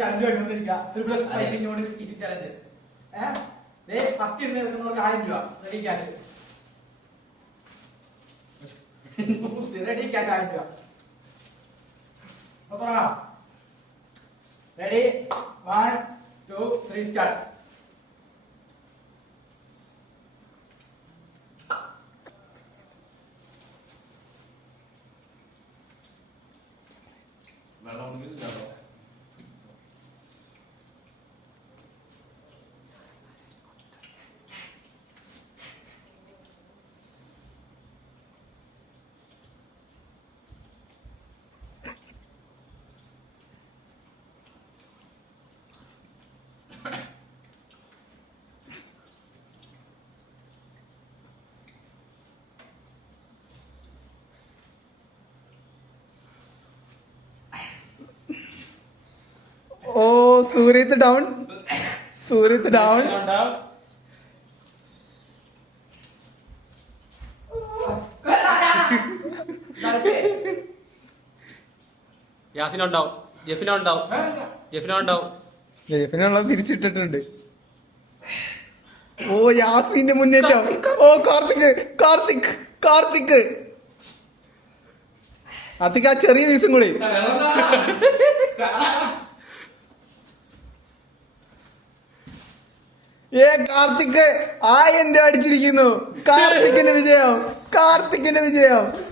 Challenge കണ്ടുകൊണ്ടിരിക്കുക triple spicy noodles challenge ഏഹ് first ഇന്ന് എടുക്കുന്നവർക്ക് ആയിരം രൂപ. റെഡി ക്യാഷ് റെഡി ക്യാഷ് ആയിരം രൂപ. തുടങ്ങാം ready one two three start സൂര്യത്ത് down സൂര്യത്ത് down ജെഫിനുള്ള തിരിച്ചിട്ടിട്ടുണ്ട്. ഓ യാസിന്റെ മുന്നേറ്റം. ഓ കാർത്തിക് കാർത്തിക് കാർത്തിക്. അത്തിക്ക് ആ ചെറിയ വീസും കൂടി. ഏ കാർത്തിക് ആയിരം രൂപ അടിച്ചിരിക്കുന്നു. കാർത്തിക്കിന്റെ വിജയം. കാർത്തിക്കിന്റെ വിജയം.